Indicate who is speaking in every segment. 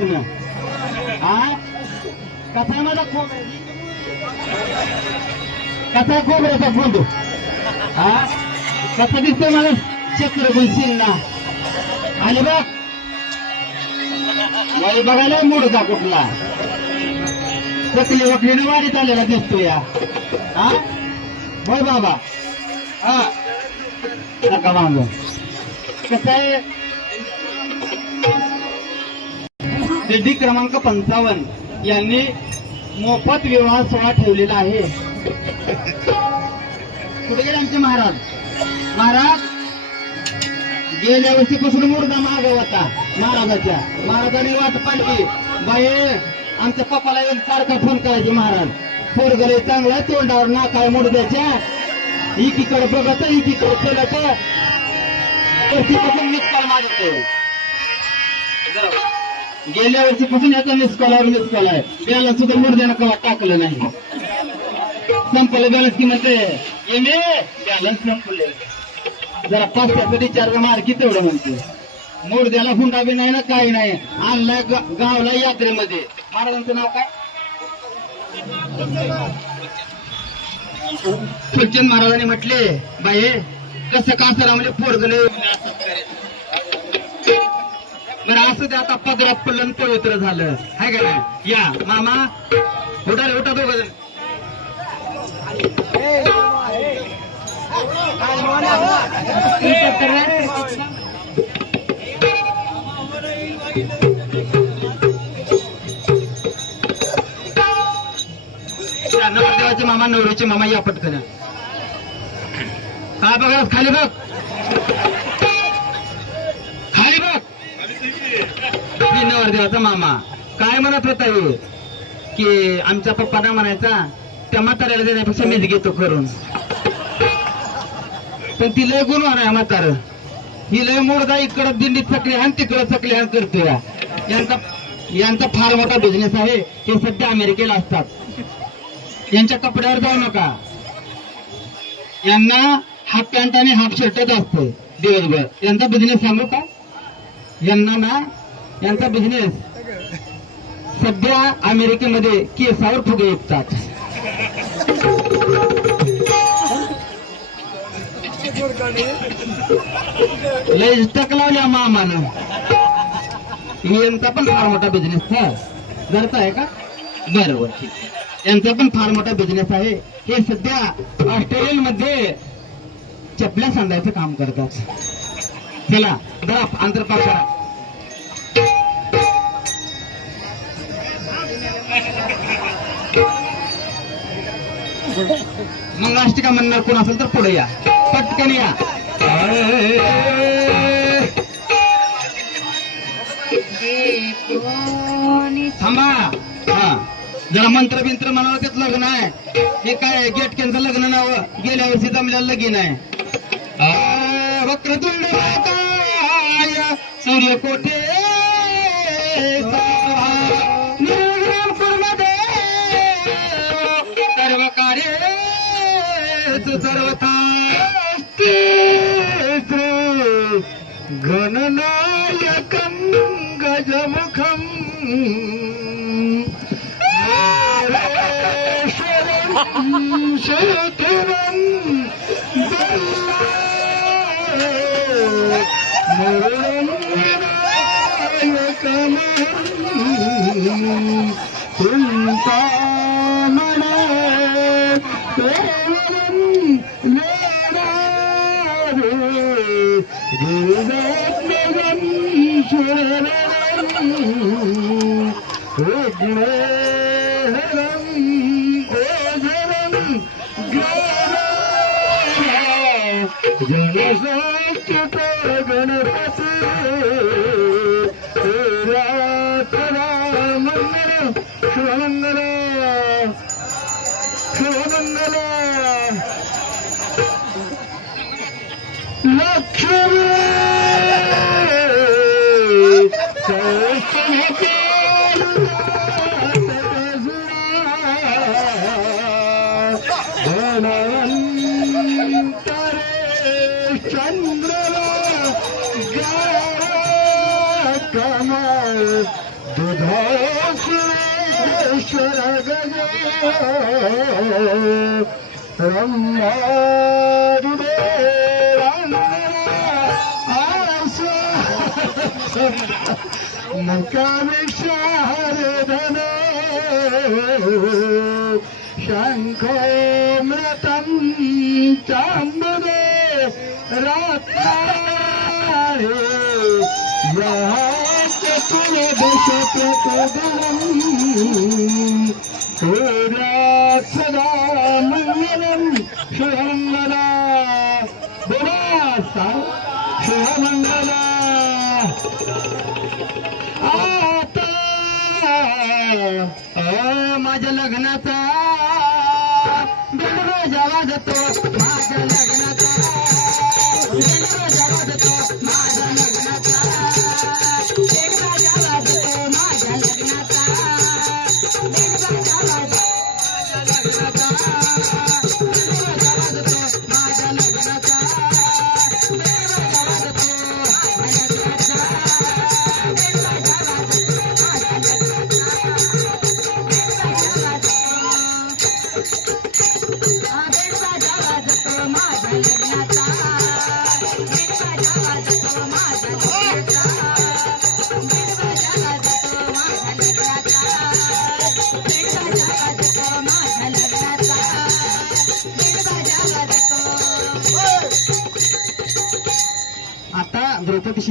Speaker 1: एवढंच हा? कसा माझा खूप कसा आहे खोबऱ्याचा फोटो हा? कसा दिसतोय मला. चक्र ना. आणि बघ. मला बघायला मोडचा कुठला. चकली वकलीने वाढीत आलेला दिसतो या हा? बोल बाबा. हा. कसं आहे? दिल्ली क्रमांक पंचावन्न यांनी मोफत विवाह सोहळा ठेवलेला आहे. कुठे गेले आमचे महाराज? महाराज गेल्या वर्षीपासून मुर्दा माग होता महाराजाच्या. महाराजांनी वाट पाडली. बाई आमच्या पप्पाला येऊन सारखा फोन करायचे महाराज. पोरगले चांगला तोंडावर नाकाय मुडद्याच्या एकीकडे बघत एकीकडे केलं तर वर्षीपासून मिस कॉल गेल्या वर्षीपासून याचा मिस कॉलवर मिस कॉल आहे. त्याला सुद्धा मुर्द्यानं कवा टाकलं नाही. संपलं बॅलन्स की म्हणते येणे बॅलन्स संपले. जरा पाचशेचं रिचार्ज मार की तेवढं म्हणते. मुर्द्याला हुंडा बी नाही ना काही नाही. आणलाय गावला यात्रेमध्ये. महाराजांचं नाव काय? फुलचंद महाराजांनी म्हटले बाई कसं का असं म्हणजे पोरगले बरं असं ते आता पदरा पडलं पवित्र झालं. हाय का नाही? या मामा. उठा रे उठा दोघ जण. नवरदेवाचे मामा नवरीचे मामा या पटकन. काय बघा खाली बघ. मी नवरदेवाचा मामा. काय म्हणत होता हे? की आमच्या पप्पाना म्हणायचा त्या म्हाताऱ्याला देण्यापेक्षा मीच घेतो करून. पण ती लय गुण होणार म्हातार. ही लय मुळगा इकडं दिंडीत चकली आणि तिकडं चकली आणि करतो या यांचा यांचा फार मोठा बिझनेस आहे. हे सध्या अमेरिकेला असतात. यांच्या कपड्यावर जाऊ नका. यांना हाफ पॅन्ट आणि हाफ शर्टच असतं दिवसभर. यांचा बिझनेस सांगू का? यांना ना यांचा बिझनेस सध्या अमेरिकेमध्ये केसावर फुगे विकतात. लय टक लावल्या मामानं. यांचा पण फार मोठा बिझनेस आहे. घरचा आहे का? बरं बरं ठीक यांचा पण फार मोठा बिझनेस आहे. हे सध्या ऑस्ट्रेलियामध्ये चपल्या सांगायचं काम करतात. चला जरा करा मग नाश्तिका म्हणणार? कोण असेल तर पुढे या. पटकन या. थांबा. हा. जरा मंत्र बिंत्र म्हणावं त्यात लग्न आहे. हे काय गेट केंद्र लग्न नाव गेल्या वर्षी जमलेलं लगीन आहे. वक्रतुंड सूर्य कोठे? सर्वथा गणनायकं गजमुखम् नारेश्वरं शतरं चिन्तामणे Good कमल दुधाश्वर गज नकाविशारदन रात्रे चतुर्दशप्रतुगणम् सूर्यात् सदा मङ्गलम् शुभमङ्गला अ, माझ्या लग्नाचा. गणराजा वाजतो माझ्या लग्नाचा. गणराजा वाजतो माझ्या लग्नाचा. गणराजा वाजतो माझ्या लग्नाचा. माझ्या लग्नाचा.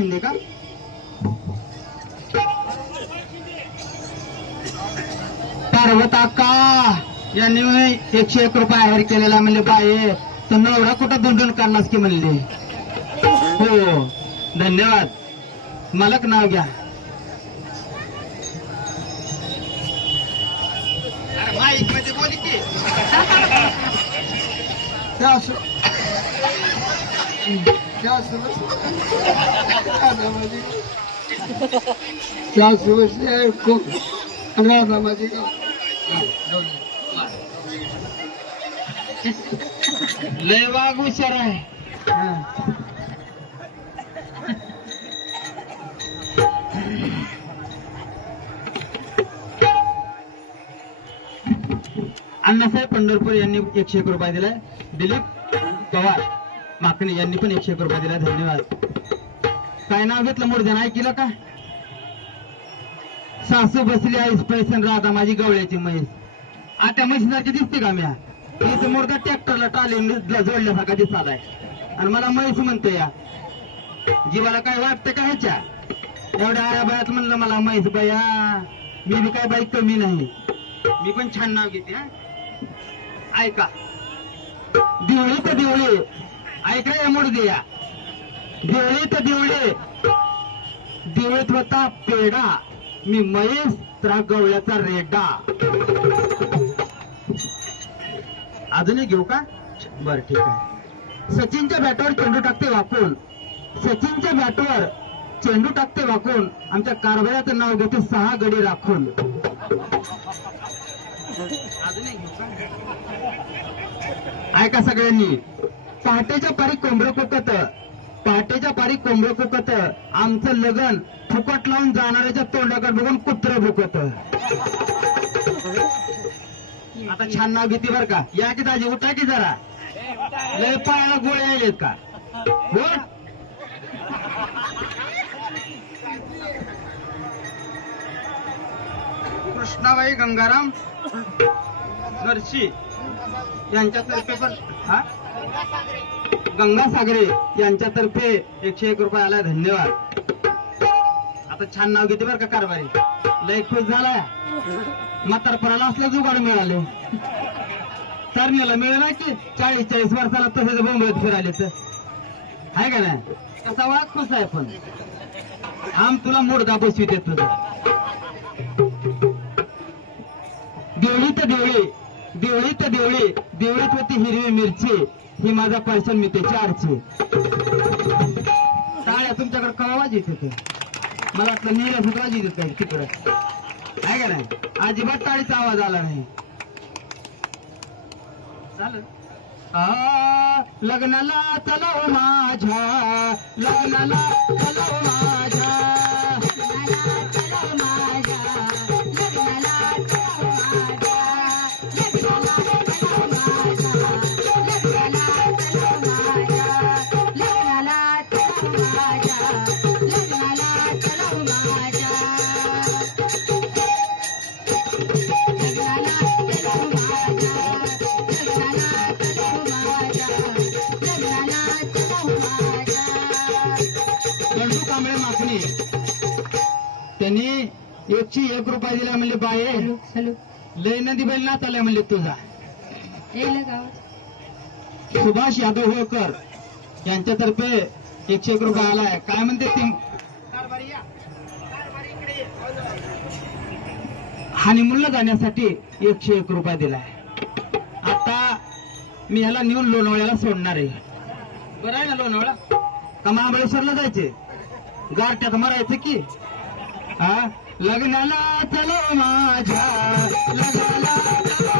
Speaker 1: शिंदे का पार्वता का यांनी एकशे एक रुपये आहेर केलेला म्हणले बाये तर नवरा कुठं दोन दोन काढलास की म्हणले हो धन्यवाद मालक नाव घ्या माईक मध्ये बोल का लय वाघ हुशार आहे अण्णासाहेब पंढरपूर यांनी एकशे एक रुपये दिलाय दिलीप पवार. माकणे यांनी पण एकशे एक रुपये दिला धन्यवाद. काय नाव घेतलं मोरजन ऐकलं का? सासू बसली आईस पैसन राधा माझी गवळ्याची म्हैस. आता म्हैसनाची दिसते का म्या? इथे मोरगा ट्रॅक्टरला टाली जोडल्यासारखा दिसालाय. आणि मला म्हैस म्हणतो या. जीवाला काय वाटतं का ह्याच्या? एवढ्या आया बायात म्हणलं मला म्हैस बया. मी बी काय बाई कमी नाही. मी पण छान नाव घेते ऐका. दिवळी तर दिवळी. ऐकलं या मोड द्या दिवळी तर दिवळी. दिवळीत होता पेडा मी महेश त्रा गवळ्याचा रेडा. अजूनही घेऊ का? बर ठीक आहे. सचिनच्या बॅटवर चेंडू टाकते वाकून. सचिनच्या बॅटवर चेंडू टाकते वाकून. आमच्या कारभाराचं नाव घेते सहा गडी राखून. ऐका सगळ्यांनी. पहाटेच्या पारी कोंबडं कुकत. पहाटेच्या पारी कोंबडं आमचं लगन फुकट लावून जाणाऱ्याच्या तोंडाकडे बघून कुत्र भुकत. आता छान नाव घेते बर का. या की दाजी उठा की जरा. लय पायाला गोळे आलेत का? कृष्णाबाई गंगाराम नरशी यांच्यातर्फे पण हा? गंगा सागरे यांच्यातर्फे एकशे एक रुपये आला धन्यवाद. आता छान नाव घेते बरं का कारभारी. लय खुश झालाय. म्हातारपणाला असलं जुगाड मिळाले. तरण्याला मिळेल की चाळीस चाळीस वर्षाला तसेच बोंबळत फिरायले तर आहे का नाही? कसा वाघ कसा आहे पण. आम तुला मुडदा बसवित तुझा. देवळी तर देवळी. देवळी तर देवळी. देवळीत होती हिरवी मिरची. ही माझा पैसा मी त्याची आरची टाळ्या तुमच्याकडे कवा वाज येते मला वाटलं नीरस वाज येत काही तिकडे. आहे का नाही? अजिबात टाळीचा आवाज आला नाही. चालेल. लग्नाला चलाव माझ्या लग्नाला चलाव माझ्या एक रुपया दिला म्हणले बाये
Speaker 2: हॅलो
Speaker 1: लय नदी बैल ना चालल्या म्हणले तुझा.
Speaker 2: येईल गावात.
Speaker 1: सुभाष यादव होळकर यांच्यातर्फे एकशे एक रुपये आलाय. काय म्हणते ते? हानिमूनला जाण्यासाठी एकशे एक रुपये दिलाय. आता मी ह्याला नेऊन लोणावळ्याला सोडणार आहे. बरं आहे ना लोणावळा? का महाबळेश्वरला जायचे गारट्यात मरायचं की? हा? लग्नाला चलो माझ्या लग्नाला चलो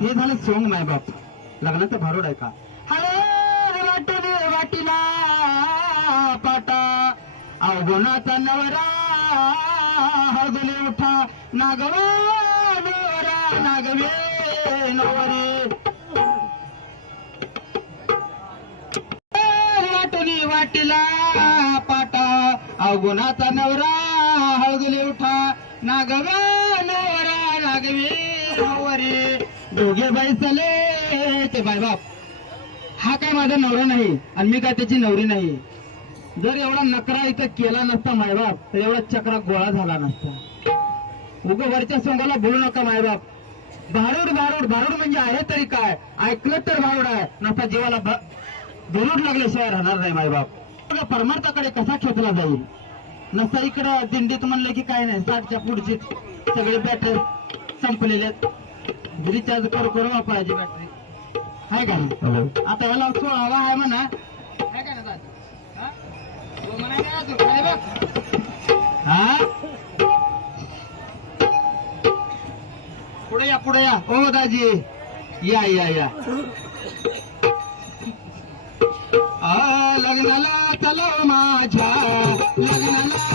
Speaker 1: हे झालं सोंग माय बाप लग्नाचं भारूड आहे का? अवगुणाचा नवरा हळदुले उठा. नागवा नवरा नागवे नवरे. वाटुनी वाटीला पाटा. अवगुणाचा नवरा हळदुले उठा. नागवा नवरा नागवे नवरे. दोघे बैसले ते बाय बाप. हा काय माझा नवरा नाही आणि मी काय त्याची नवरी नाही? जर एवढा नकरा इथं केला नसता मायबाप तर एवढा चक्रा गोळा झाला नसता. उग वरच्या सोंगाला बोलू नका मायबाप. भारूड भारूड भारूड म्हणजे आहे तरी काय? ऐकलं तर भारूड आहे. नसता जीवाला धुरूड लागल्याशिवाय राहणार नाही मायबाप. परमार्थाकडे कसा खेचला जाईल? नसता इकडं दिंडीत म्हणलं की काय नाही साठच्या पुढचे सगळे बॅटरी संपलेले आहेत. रिचार्ज करू करू वापरायची बॅटरी आहे का? आता याला सोळावा आहे म्हणा. आहे का ना हा? पुढे या पुढे या. ओ दाजी. या या या. लग्नाला चलो माझ्या. लग्नाला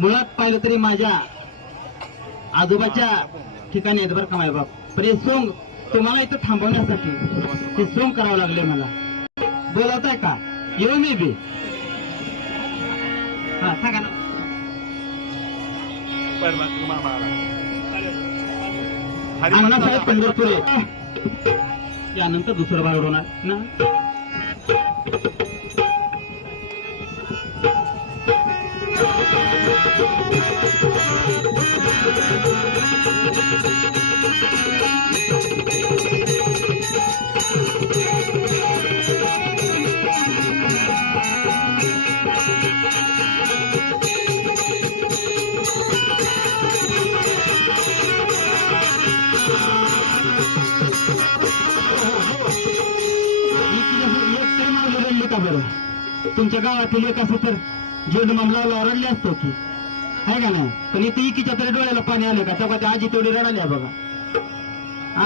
Speaker 1: मुळात पाहिलं तरी माझ्या आजोबाच्या ठिकाणी आहेत बरं का माय बाप. पण हे सोंग तुम्हाला इथं थांबवण्यासाठी हे सोंग करावं लागले मला. बोलवताय का? येऊ मी बी हा सांगा ना. अण्णासाहेब पंढरपुरे. यानंतर दुसरं भाग होणार ना? तुमच्या गावातील एक असं तर जेड मामला रडले असतो की आहे का नाही? पण इथे इकीच्या तरी डोळ्याला पाणी आले का तेव्हा त्या आजी तेवढी रडाल्या बघा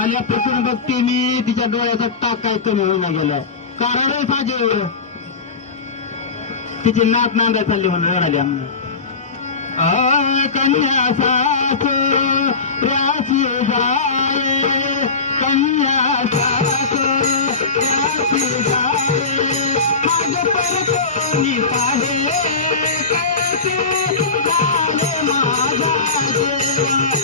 Speaker 1: आल्यापासून बघते मी तिच्या डोळ्याचा टाक काय कमी होईना गेलाय कारण आहे साजे तिची नात नांदाय चालली म्हणून रडाली आम्ही कन्या सासू राशी जाय कन्या सासू राशी जाय माग परतोनी पाहे कैसे देवा कैसे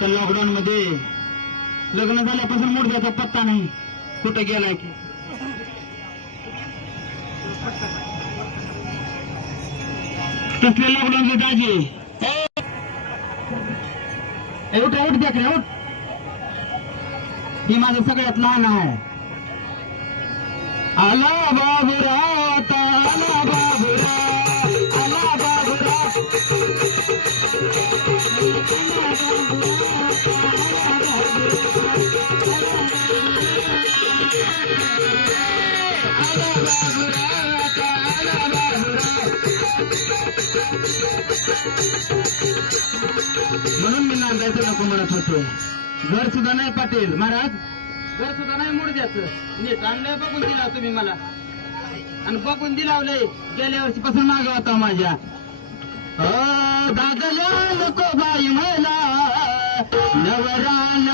Speaker 1: त्या लॉकडाऊन मध्ये लग्न झाल्यापासून मुडद्याचा पत्ता नाही. कुठं गेलाय की? लॉकडाऊन लॉकडाऊनचे दाजी. उठ उठ देख रे उठ. ही माझं सगळ्यात लहान आहे. आला बाबुरा म्हणून मी नांदायचं नको म्हणत होते. घर सुद्धा नाही पाटील महाराज. घर सुद्धा नाही मोड द्यायचं. म्हणजे नीट आणलंय बघून दिला तुम्ही मला. आणि बघून दिलावलंय गेल्या वर्षी पासून मागं होता माझ्या. दादल्या नको बाई मला. नवरा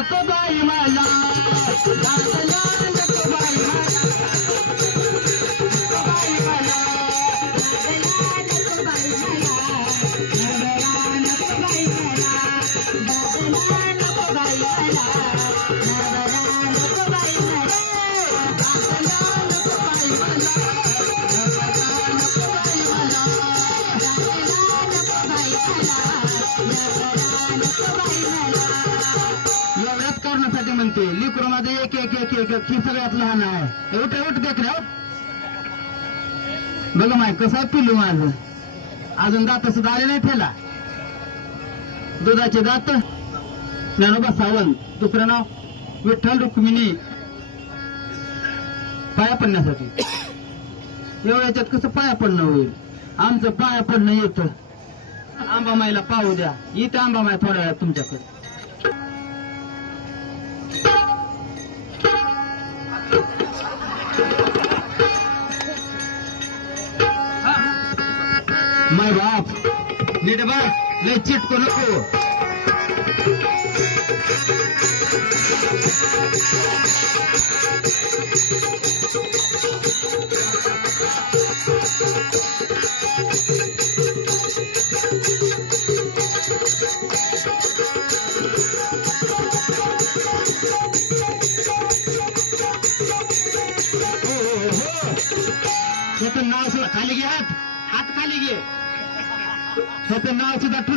Speaker 1: लिकरो माझं एक एक एक एक एक ही सगळ्यात लहान आहे. उठ उठ देख रे बघा माय कसं आहे पिल्लू माझं? अजून दात सुद्धा आले नाही त्याला दुधाचे दात. ज्ञानोबा सावंत. दुसरं नाव? विठ्ठल रुक्मिणी. पाया पडण्यासाठी. एवढ्याच्यात कसं पाया पडणं होईल? आमचं पाया पडणं येतं. आंबामाईला पाहू द्या. इथं आंबामाई थोड्या वेळात तुमच्याकडे. बाप नीट बस लय